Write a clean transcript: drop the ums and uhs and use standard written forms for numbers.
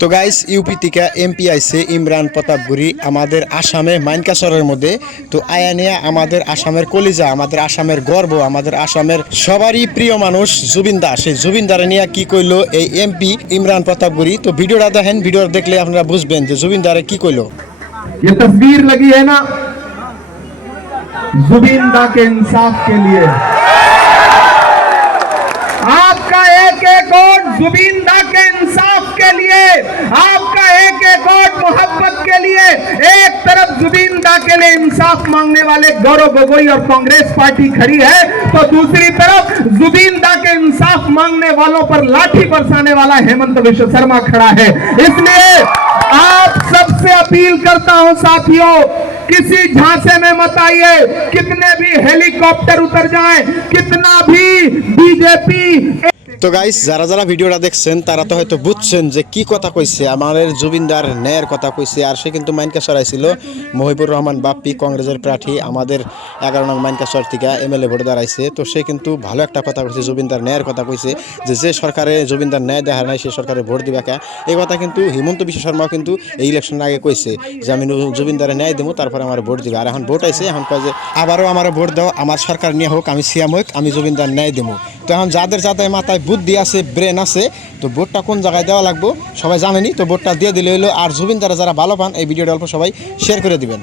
তো guys UP থেকে MP আইছে ইমরান প্রতাপগুরি আমাদের আসামে মাইনকাসরের মধ্যে। তো আয়া নিয়ে আমাদের আসামের কলিজা, আমাদের আসামের গর্ব, আমাদের আসামের সবারই প্রিয় মানুষ জুবিন দা, সেই জুবিন দারে নিয়ে কি কইলো এই এমপি ইমরান প্রতাপগুরি। তো ভিডিওটা দেখেন, ভিডিও দেখলে আপনারা বুঝবেন যে জুবিন দারে কি কইলো। ये तस्वीर लगी है ना जुबिन दा के इंसाफ के लिए। आपका एक एक वोट जुबिन दा के इंसाफ के लिए, आपका एक एक वोट मोहब्बत के लिए। एक तरफ जुबिन दा के लिए इंसाफ मांगने वाले गौरव गोगोई और कांग्रेस पार्टी खड़ी है, तो दूसरी तरफ जुबिन दा के इंसाफ मांगने वालों पर लाठी बरसाने वाला हेमंत विश्व शर्मा खड़ा है। इसलिए आप सबसे अपील करता हूं साथियों, किसी झांसे में मत आइए। कितने भी हेलीकॉप्टर उतर जाएं, कितना भी बीजेपी। তো গাইস যারা যারা ভিডিওটা দেখছেন তারা তো হয়তো বুঝছেন যে কি কথা কইছে, আমাদের জুবিনদার ন্যায়ের কথা কইছে। আর সে কিন্তু মাইনকাসর আইছিল, মহিবুর রহমান বাপ্পি কংগ্রেসের প্রার্থী আমাদের 11 নং মাইনকাসর থেকে এমএলএ ভোটে দাঁড়াইছে। তো সে কিন্তু ভালো একটা কথা কইছে, জুবিনদার ন্যায়ের কথা কইছে, যে যে সরকারে জুবিনদার ন্যায় দেখা নাই সে সরকারে ভোট দিবা কে। এই কথা কিন্তু হিমন্ত বিশ্ব শর্মাও কিন্তু এই ইলেকশনের আগে কইছে যে আমি জুবিনদারে ন্যায় দেবো, তারপরে আমার ভোট দিবে। আর এখন ভোট আইছে, এখন কয় যে আবারও আমার ভোট দাও, আমার সরকার নিয়ে হোক, আমি সিএম হোক, আমি জুবিনদার ন্যায় দেবো। তো এখন যাদের যাদের মাথায় বুদ্ধি আছে, ব্রেন আছে, তো ভোটটা কোন জায়গায় দেওয়া লাগবো সবাই জানেনি। তো ভোটটা দিয়ে দিলে হইলো। আর জুবিনদারা যারা ভালো পান এই ভিডিওটা অল্প সবাই শেয়ার করে দিবেন।